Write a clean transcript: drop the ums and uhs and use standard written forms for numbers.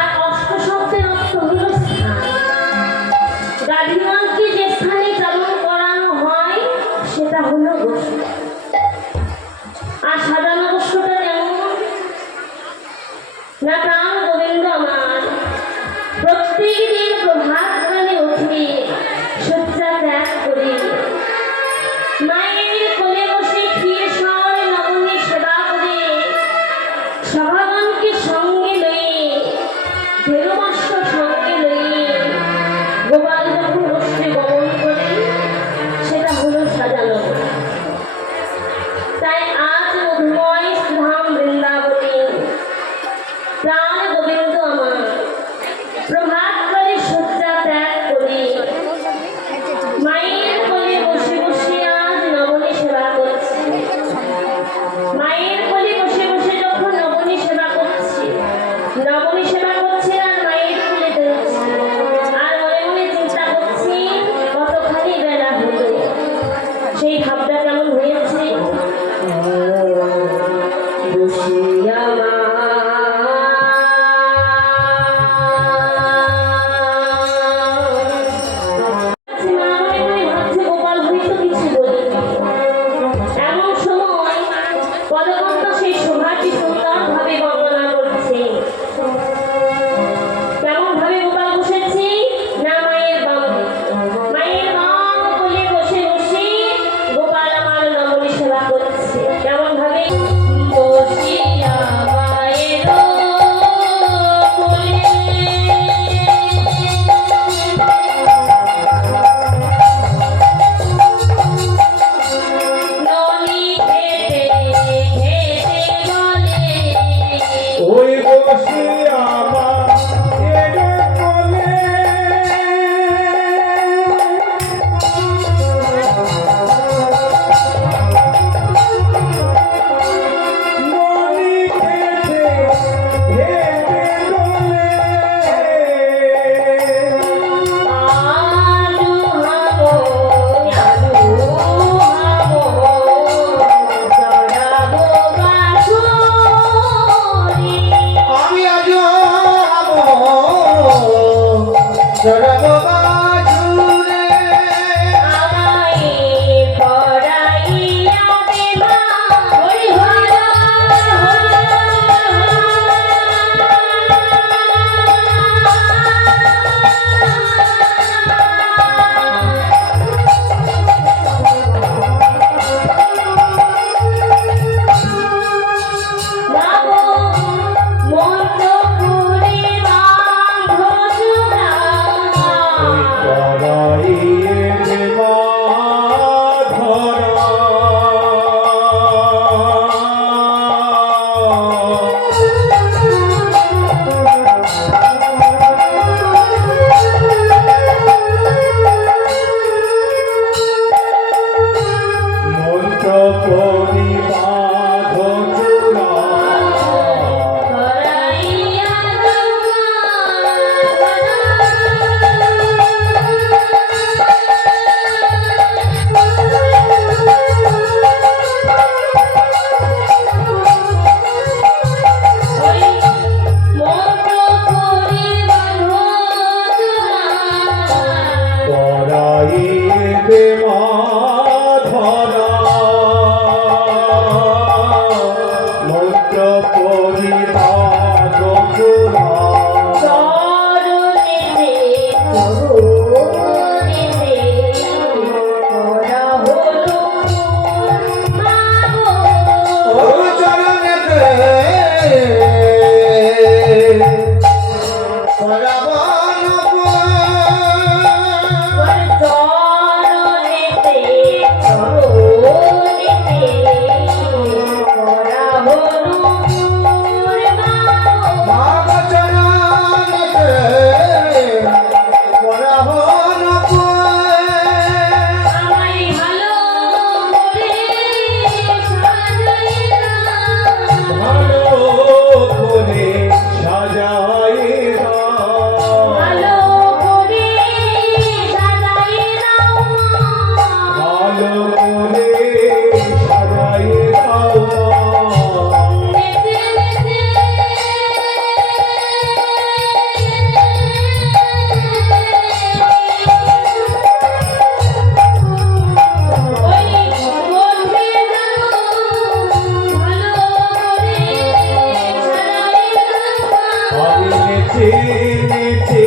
আর অষ্ট শব্দের অর্থ হলো স্থান। গাড়িওয়ানকে যে স্থানে চালন করানো হয় সেটা হলো গোষ্ঠ। আর সাজানো গোষ্ঠটা যেমন না, প্রাণ গোবিন্দ আমার প্রত্যেক দিন প্রভাত কালে উঠে শয্যা ত্যাগ করে মায়ের কোলে বসে ক্ষীরসর নবমী সেবা করে সভাগণকে সঙ্গে লয়ে ধেনুবস্ত্র সঙ্গে লয়ে গোপাল যখন গোষ্ঠে গমন করে সেটা হলো সাজানো। তাই আজ মধুময় ধাম বৃন্দাবনে প্রাণ গোবিন্দ আমার প্রভাত কালে শয্যা ত্যাগ করে মায়ের কোলে বসে বসে আজ নবনী সেবা করছে। মায়ের কোলে বসে বসে যখন নবনী সেবা করছে, নবনী সেবা করছে আর মায়ের কোলে দিচ্ছে, আর মনে মনে চিন্তা করছি কতখানি বেলা হলো। সেই ভাবটা কেমন হয়েছে? গোপাল হয়তো কিছু বলিনি। এমন সময় পদকর্তা সেই শোভাটি সুন্দরভাবে বর্ণনা করছে। আমি নেচে নেচে